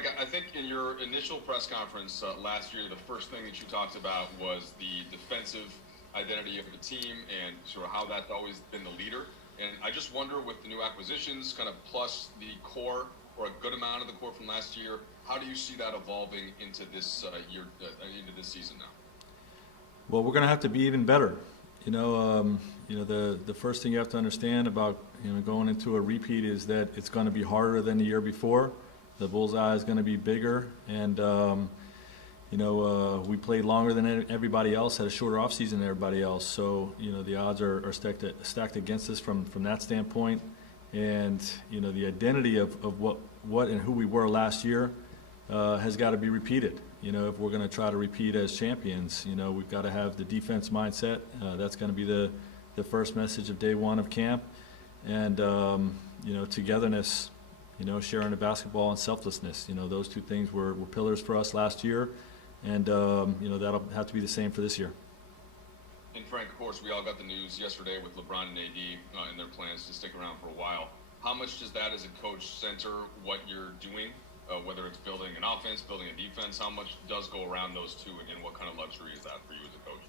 Frank, I think in your initial press conference last year, the first thing that you talked about was the defensive identity of the team and sort of how that's always been the leader. And I just wonder, with the new acquisitions, kind of plus the core, or a good amount of the core from last year, how do you see that evolving into this year, into this season now? Well, we're going to have to be even better. The first thing you have to understand about going into a repeat is that it's going to be harder than the year before. The bullseye is going to be bigger, and we played longer than everybody else, had a shorter offseason than everybody else. So the odds are stacked against us from that standpoint. And the identity of what and who we were last year has got to be repeated. If we're going to try to repeat as champions, we've got to have the defense mindset. That's going to be the first message of day one of camp, and togetherness, sharing the basketball and selflessness. Those two things were pillars for us last year, and that'll have to be the same for this year. And Frank, of course, we all got the news yesterday with LeBron and AD and their plans to stick around for a while. How much does that, as a coach, center what you're doing? Whether it's building an offense, building a defense, how much does go around those two, and what kind of luxury is that for you as a coach?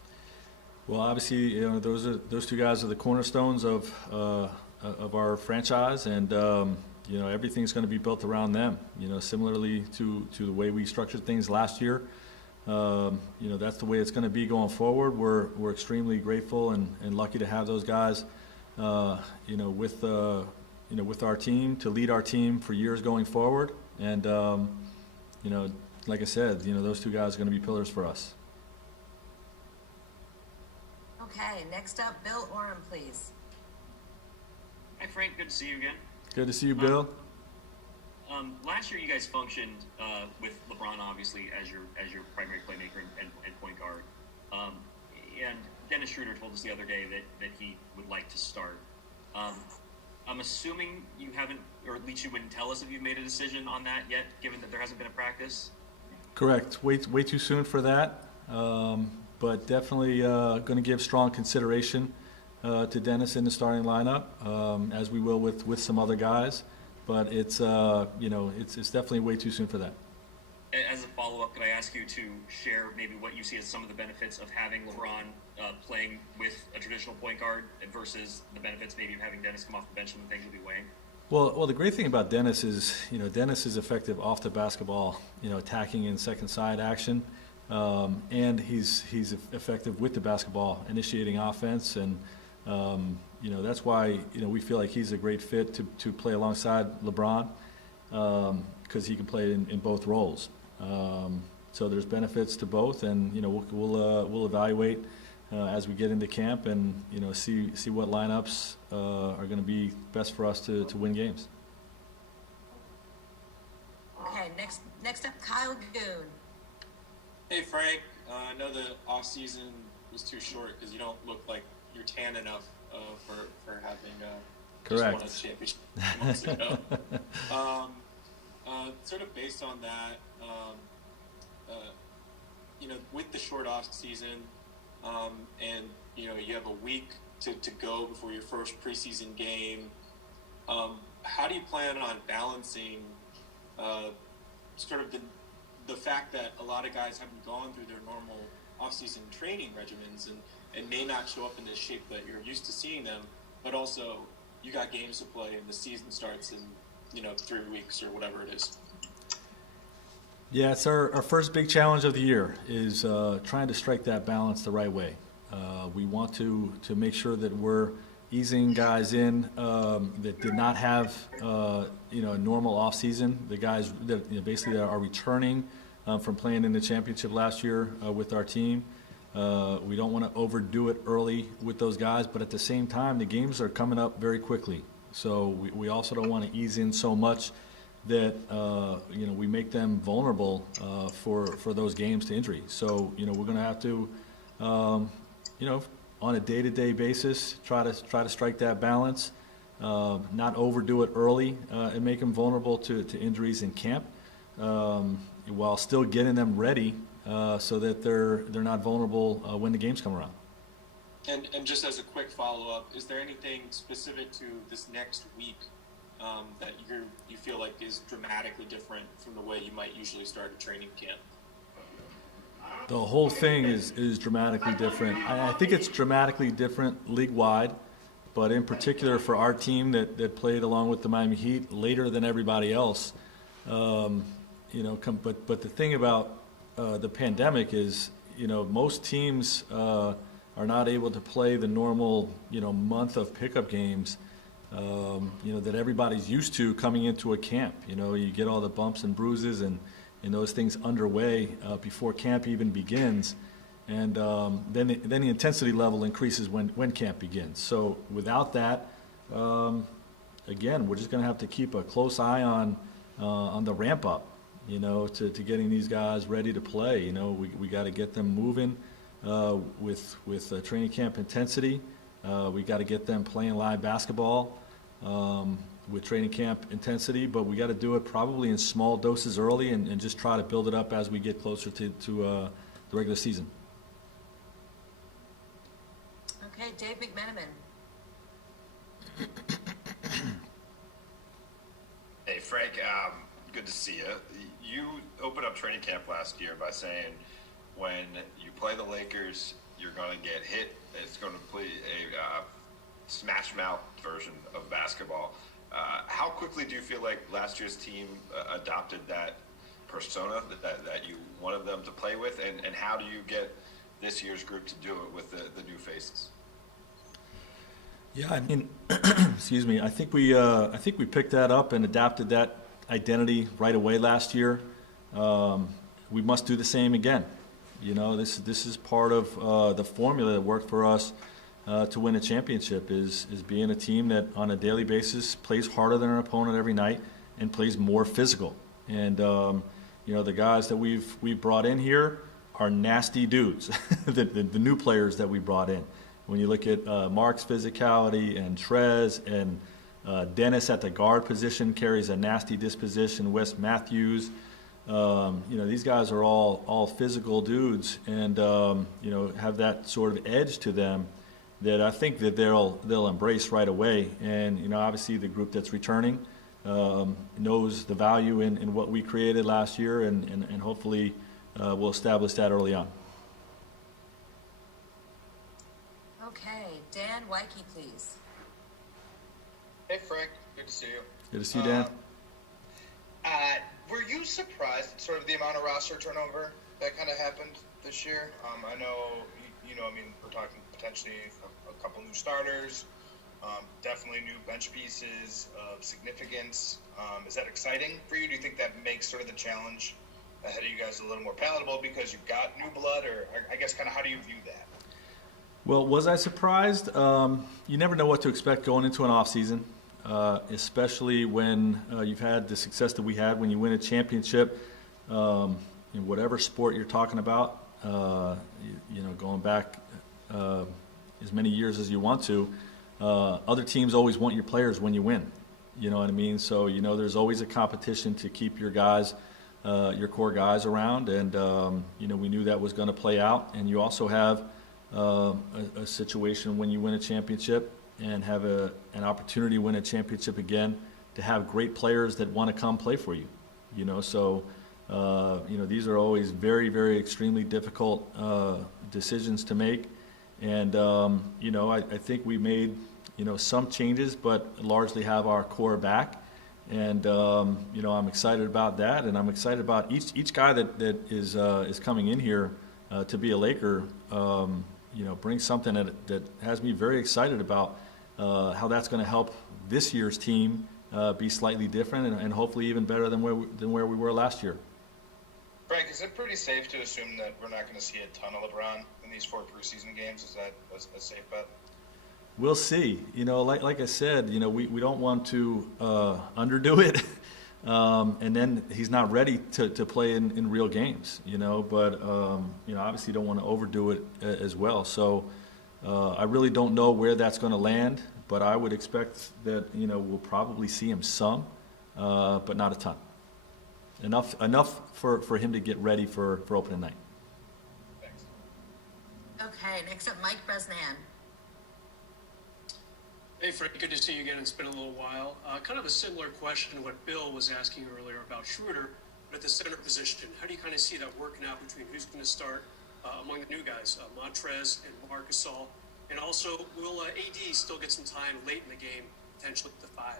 Well, obviously, those two guys are the cornerstones of our franchise, and everything's going to be built around them. Similarly to the way we structured things last year. That's the way it's going to be going forward. We're extremely grateful and lucky to have those guys, with our team, to lead our team for years going forward. And like I said, those two guys are going to be pillars for us. Okay, next up, Bill Oram, please. Hi, Frank. Good to see you again. Good to see you, Bill. Last year, you guys functioned with LeBron, obviously, as your primary playmaker and point guard. And Dennis Schroeder told us the other day that he would like to start. I'm assuming you haven't, or at least you wouldn't tell us if you've made a decision on that yet, given that there hasn't been a practice? Correct. Way too soon for that. But definitely going to give strong consideration to Dennis in the starting lineup, as we will with some other guys. But it's definitely way too soon for that. As a follow-up, could I ask you to share maybe what you see as some of the benefits of having LeBron playing with a traditional point guard versus the benefits maybe of having Dennis come off the bench and the things you'll be weighing? Well, the great thing about Dennis is, Dennis is effective off the basketball, attacking in second side action, and he's effective with the basketball, initiating offense, and that's why we feel like he's a great fit to play alongside LeBron, because he can play in both roles. So there's benefits to both, and we'll evaluate as we get into camp, and see what lineups are going to be best for us to win games. Okay, next up, Kyle Goon. Hey Frank, I know the off season was too short because you don't look like you're tan enough for having Correct. just won a championship months ago. Sort of based on that, with the short off season, and you have a week to go before your first preseason game. How do you plan on balancing sort of the fact that a lot of guys haven't gone through their normal off-season training regimens and may not show up in the shape that you're used to seeing them, but also you got games to play and the season starts in 3 weeks or whatever it is? Yeah, it's our first big challenge of the year is trying to strike that balance the right way. We want to make sure that we're easing guys in that did not have a normal off season. The guys that basically are returning from playing in the championship last year with our team. We don't want to overdo it early with those guys, but at the same time, the games are coming up very quickly. So we also don't want to ease in so much that we make them vulnerable for those games to injury. So we're going to have to on a day-to-day basis try to strike that balance, not overdo it early and make them vulnerable to injuries in camp, while still getting them ready so that they're not vulnerable when the games come around. And just as a quick follow-up, is there anything specific to this next week that you feel like is dramatically different from the way you might usually start a training camp? The whole thing is dramatically different. I think it's dramatically different league-wide, but in particular for our team that played along with the Miami Heat later than everybody else. But the thing about the pandemic is, most teams are not able to play the normal, month of pickup games, that everybody's used to coming into a camp. You get all the bumps and bruises and those things underway before camp even begins. And then the intensity level increases when camp begins. So without that, again, we're just going to have to keep a close eye on the ramp up, to getting these guys ready to play. We got to get them moving with training camp intensity. We got to get them playing live basketball with training camp intensity, but we got to do it probably in small doses early and just try to build it up as we get closer to the regular season. Okay, Dave McMenamin. Hey, Frank, good to see you. You opened up training camp last year by saying when you play the Lakers, you're going to get hit. It's going to play a smash mouth version of basketball. How quickly do you feel like last year's team adopted that persona that you wanted them to play with, and how do you get this year's group to do it with the new faces? Yeah, I mean, excuse me. I think we picked that up and adapted that identity right away last year. We must do the same again. This is part of the formula that worked for us to win a championship. Is being a team that on a daily basis plays harder than our opponent every night and plays more physical. And the guys that we've brought in here are nasty dudes. the new players that we brought in. When you look at Mark's physicality and Trez and Dennis at the guard position carries a nasty disposition. Wes Matthews, these guys are all physical dudes and have that sort of edge to them that I think that they'll embrace right away. And obviously the group that's returning knows the value in what we created last year, and hopefully we'll establish that early on. Okay, Dan Wyke, please. Hey, Frank. Good to see you. Good to see you, Dan. Were you surprised at sort of the amount of roster turnover that kind of happened this year? I know, we're talking potentially a couple new starters, definitely new bench pieces of significance. Is that exciting for you? Do you think that makes sort of the challenge ahead of you guys a little more palatable because you've got new blood, or I guess kind of how do you view that? Well, was I surprised? You never know what to expect going into an off season, especially when you've had the success that we had when you win a championship in whatever sport you're talking about. Going back as many years as you want to. Other teams always want your players when you win. You know what I mean? So there's always a competition to keep your guys, your core guys around, and we knew that was going to play out. And you also have a situation when you win a championship and have an opportunity to win a championship again, to have great players that want to come play for you. So these are always very, very extremely difficult decisions to make. And I think we made some changes, but largely have our core back. And I'm excited about that, and I'm excited about each guy that is coming in here to be a Laker. Brings something that has me very excited about how that's going to help this year's team be slightly different and hopefully even better than where we were last year. Frank, is it pretty safe to assume that we're not going to see a ton of LeBron in these 4 preseason games? Is that a safe bet? We'll see. Like I said, we don't want to underdo it, and then he's not ready to play in real games. But obviously don't want to overdo it as well. So I really don't know where that's going to land, but I would expect that we'll probably see him some, but not a ton. Enough for him to get ready for opening night. Thanks. Okay, next up, Mike Bresnan. Hey, Frank, good to see you again. It's been a little while. Kind of a similar question to what Bill was asking earlier about Schroeder, but at the center position. How do you kind of see that working out between who's going to start among the new guys, Montrez and Marc Gasol? And also, will AD still get some time late in the game, potentially at the 5?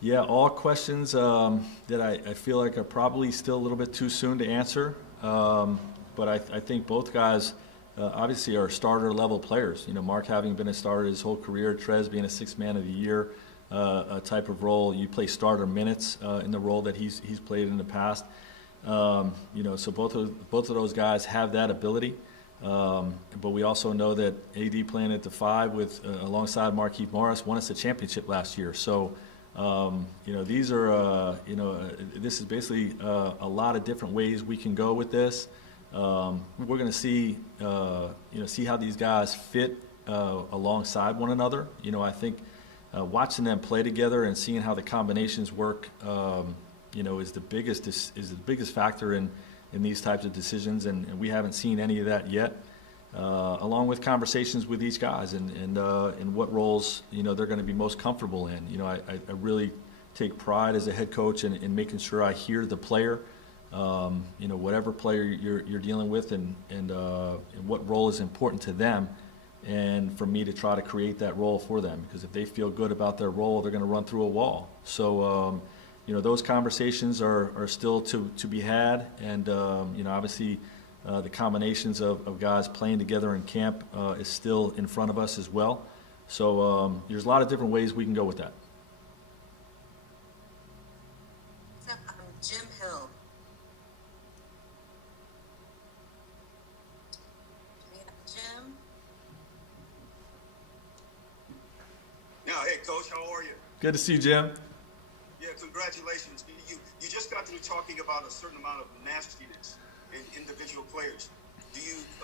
Yeah, all questions that I feel like are probably still a little bit too soon to answer. But I think both guys obviously are starter level players. You know, Mark having been a starter his whole career, Trez being a sixth man of the year type of role. You play starter minutes in the role that he's played in the past. You know, so both of those guys have that ability. But we also know that AD playing at the 5 with alongside Markieff Morris won us a championship last year. So you know, these are this is basically a lot of different ways we can go with this. We're going to see see how these guys fit alongside one another. You know, I think watching them play together and seeing how the combinations work, is the biggest factor in these types of decisions, and we haven't seen any of that yet. Along with conversations with each guys and what roles they're going to be most comfortable in. You know, I really take pride as a head coach in making sure I hear the player. Whatever player you're dealing with and what role is important to them, and for me to try to create that role for them, because if they feel good about their role, they're going to run through a wall. So those conversations are still to be had, and obviously the combinations of guys playing together in camp is still in front of us as well. So there's a lot of different ways we can go with that. Jim Hill. Jim? Now, hey, Coach, how are you? Good to see you, Jim. Yeah, congratulations. You just got through talking about a certain amount of nastiness in individual players.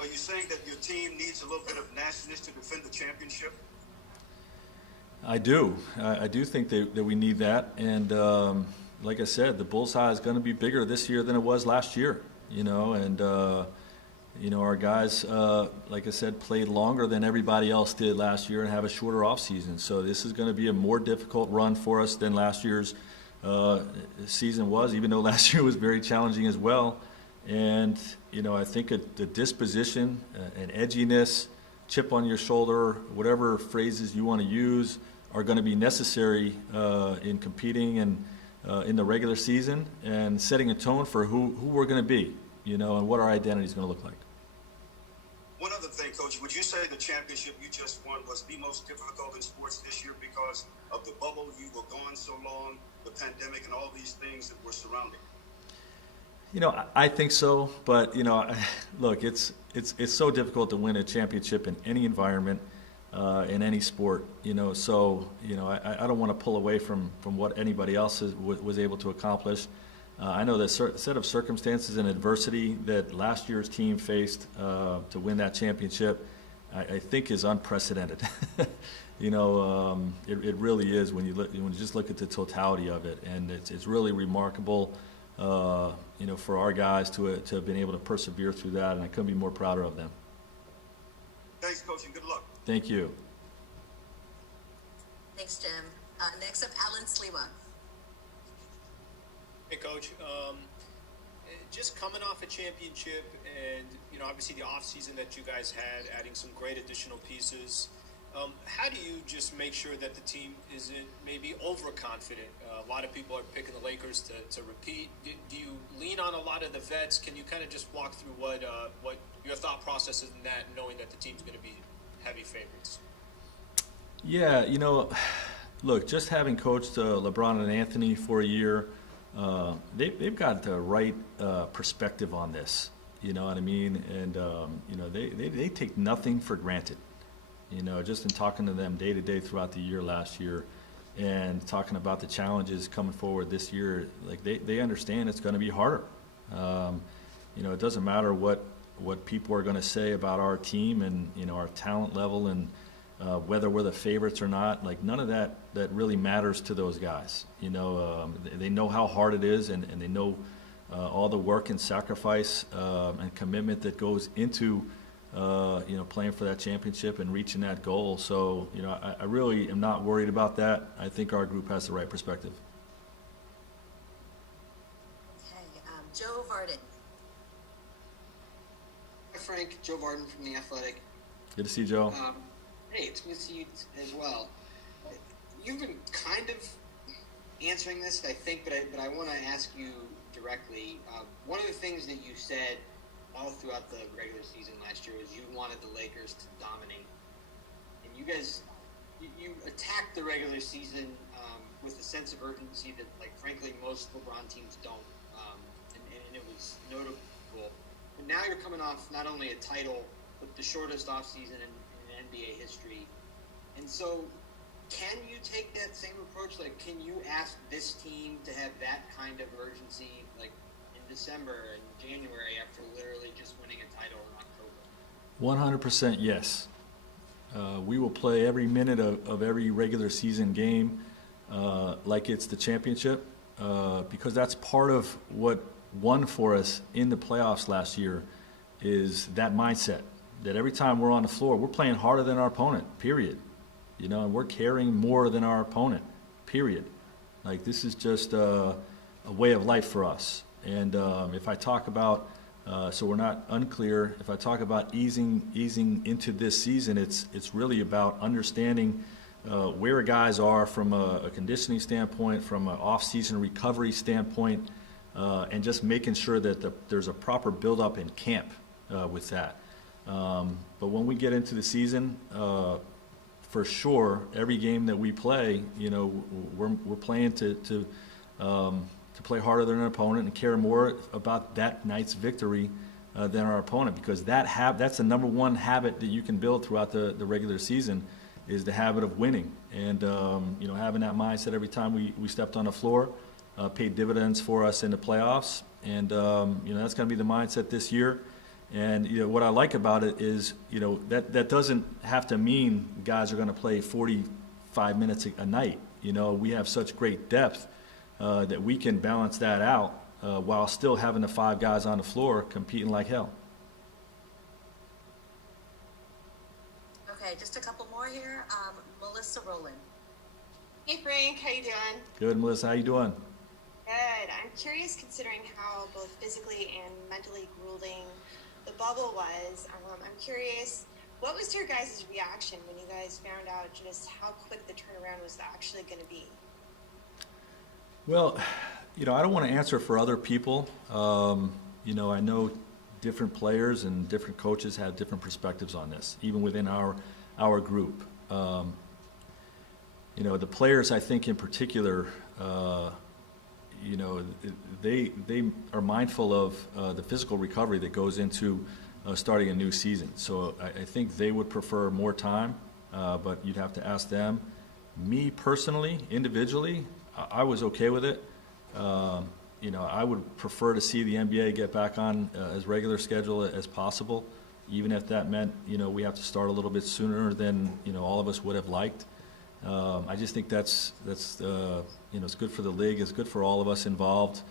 Are you saying that your team needs a little bit of nastiness to defend the championship? I do. I do think that we need that. And like I said, the bullseye is going to be bigger this year than it was last year. Our guys, like I said, played longer than everybody else did last year and have a shorter off season. So this is going to be a more difficult run for us than last year's season was, even though last year was very challenging as well. And, I think the disposition, an edginess, chip on your shoulder, whatever phrases you want to use, are going to be necessary in competing and in the regular season and setting a tone for who we're going to be, and what our identity is going to look like. One other thing, Coach, would you say the championship you just won was the most difficult in sports this year because of the bubble, you were gone so long, the pandemic, and all these things that were surrounding? I think so, but look, it's so difficult to win a championship in any environment, in any sport. So I don't want to pull away from what anybody else was able to accomplish. I know the set of circumstances and adversity that last year's team faced to win that championship, I think is unprecedented. It really is when you just look at the totality of it, and it's really remarkable. For our guys to have been able to persevere through that, and I couldn't be more prouder of them. Thanks, Coach, and good luck. Thank you. Thanks, Jim. Next up, Alan Sliwa. Hey, Coach. Just coming off a championship, and obviously the offseason that you guys had, adding some great additional pieces. How do you just make sure that the team isn't maybe overconfident? A lot of people are picking the Lakers to repeat. Do you lean on a lot of the vets? Can you kind of just walk through what your thought process is in that, knowing that the team's going to be heavy favorites? Yeah, look, just having coached LeBron and Anthony for a year, they've got the right perspective on this. You know what I mean? And they take nothing for granted. Just in talking to them day to day throughout the year last year, and talking about the challenges coming forward this year, like they understand it's going to be harder. It doesn't matter what people are going to say about our team and our talent level and whether we're the favorites or not. Like none of that really matters to those guys. They know how hard it is, and they know all the work and sacrifice and commitment that goes into playing for that championship and reaching that goal. So, I really am not worried about that. I think our group has the right perspective. Okay, Joe Varden. Hi, Frank. Joe Varden from The Athletic. Good to see you, Joe. Hey, it's good to see you as well. You've been kind of answering this, I think, but I want to ask you directly. One of the things that you said all throughout the regular season last year was you wanted the Lakers to dominate. And you guys, you attacked the regular season with a sense of urgency that, like, frankly, most LeBron teams don't. And it was notable. But now you're coming off not only a title, but the shortest offseason in NBA history. And so, can you take that same approach? Like, can you ask this team to have that kind of urgency, like, in December and January after literally just winning a title in October? 100% yes. We will play every minute of every regular season game like it's the championship because that's part of what won for us in the playoffs last year is that mindset that every time we're on the floor, we're playing harder than our opponent, period. And we're carrying more than our opponent, period. Like, this is just a way of life for us. And if I talk about, so we're not unclear, if I talk about easing into this season, it's really about understanding where guys are from a conditioning standpoint, from an off-season recovery standpoint, and just making sure that there's a proper build-up in camp with that. But when we get into the season, for sure, every game that we play, we're playing to play harder than an opponent and care more about that night's victory than our opponent, because that's the number one habit that you can build throughout the regular season is the habit of winning. And having that mindset every time we stepped on the floor paid dividends for us in the playoffs. And that's going to be the mindset this year. And what I like about it is, that doesn't have to mean guys are going to play 45 minutes a night. We have such great depth that we can balance that out while still having the 5 guys on the floor competing like hell. Okay, just a couple more here. Melissa Rowland. Hey Frank, how you doing? Good, Melissa. How you doing? Good. I'm curious, considering how both physically and mentally grueling the bubble was. I'm curious, what was your guys' reaction when you guys found out just how quick the turnaround was actually going to be? Well, I don't want to answer for other people. I know different players and different coaches have different perspectives on this, even within our group. The players, I think in particular, they are mindful of the physical recovery that goes into starting a new season. So I think they would prefer more time, but you'd have to ask them. Me personally, individually, I was okay with it. I would prefer to see the NBA get back on as regular schedule as possible, even if that meant, we have to start a little bit sooner than, all of us would have liked. I just think that's it's good for the league, it's good for all of us involved,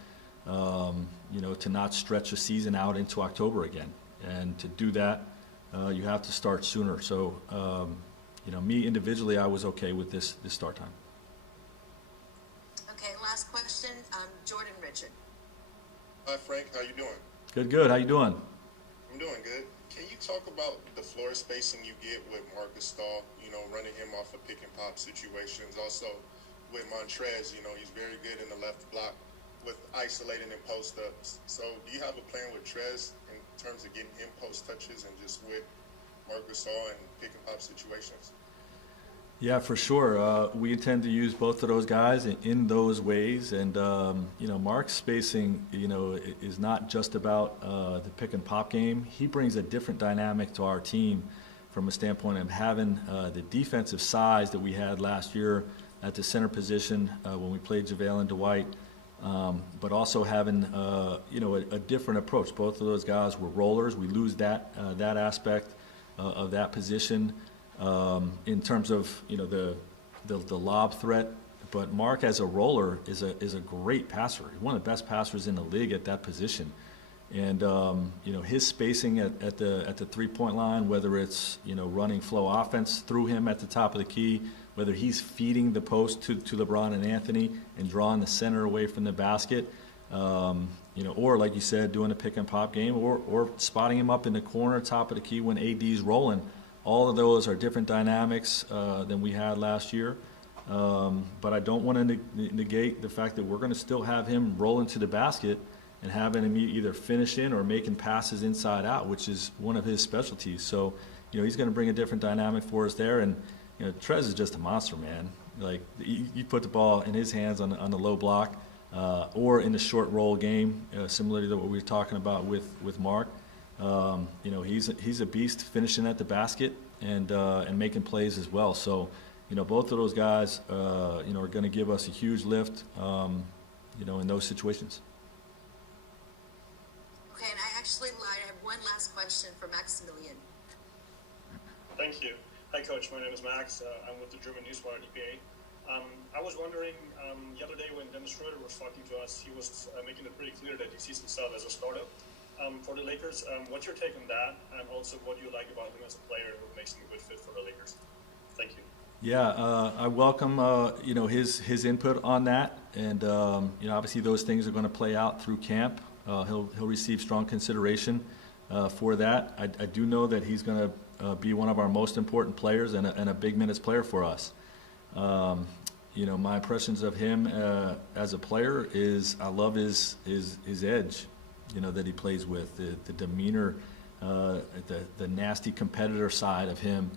to not stretch a season out into October again. And to do that, you have to start sooner. So, me individually, I was okay with this start time. Okay, last question. Jordan Richard. Hi Frank, how you doing? Good. How you doing? I'm doing good. Can you talk about the floor spacing you get with Marcus Stahl, running him off of pick and pop situations? Also with Montrez, he's very good in the left block with isolating and post ups. So do you have a plan with Trez in terms of getting him post touches and just with Marcus Stahl and pick and pop situations? Yeah, for sure. We intend to use both of those guys in those ways. And, Mark's spacing, is not just about the pick and pop game. He brings a different dynamic to our team from a standpoint of having the defensive size that we had last year at the center position when we played JaVale and Dwight, but also having, a different approach. Both of those guys were rollers. We lose that aspect of that position. In terms of the lob threat, but Mark as a roller is a great passer. He's one of the best passers in the league at that position, And his spacing at the 3-point line, whether it's running flow offense through him at the top of the key, whether he's feeding the post to LeBron and Anthony and drawing the center away from the basket, or like you said, doing a pick and pop game, or spotting him up in the corner, top of the key when AD's rolling. All of those are different dynamics than we had last year. But I don't want to negate the fact that we're going to still have him rolling to the basket and having him either finishing or making passes inside out, which is one of his specialties. So, he's going to bring a different dynamic for us there. And, Trez is just a monster, man. Like, you put the ball in his hands on the low block or in the short roll game, similar to what we were talking about with Mark. He's a beast finishing at the basket and making plays as well. So, both of those guys, are going to give us a huge lift, in those situations. Okay, and I actually lied. I have one last question for Maximilian. Thank you. Hi, Coach. My name is Max. I'm with the German Newswire DPA. I was wondering, the other day when Dennis Schroeder was talking to us, he was making it pretty clear that he sees himself as a starter for the Lakers. What's your take on that? And also, what do you like about him as a player who makes him a good fit for the Lakers? Thank you. Yeah, I welcome his input on that, and obviously those things are going to play out through camp. He'll receive strong consideration for that. I do know that he's going to be one of our most important players and a big minutes player for us. My impressions of him as a player is I love his edge, that he plays with, the demeanor, the nasty competitor side of him.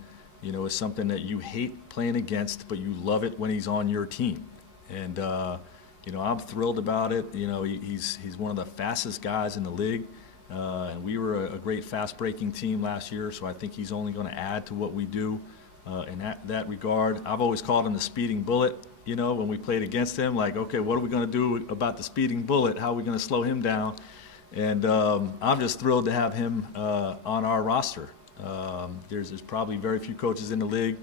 Is something that you hate playing against, but you love it when he's on your team. And, I'm thrilled about it. He's one of the fastest guys in the league. And we were a great fast-breaking team last year, so I think he's only going to add to what we do in that regard. I've always called him the speeding bullet, when we played against him. Like, okay, what are we going to do about the speeding bullet? How are we going to slow him down? And I'm just thrilled to have him on our roster. There's probably very few coaches in the league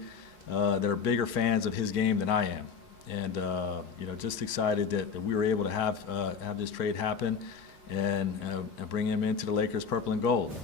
that are bigger fans of his game than I am, and just excited that we were able to have this trade happen and bring him into the Lakers purple and gold.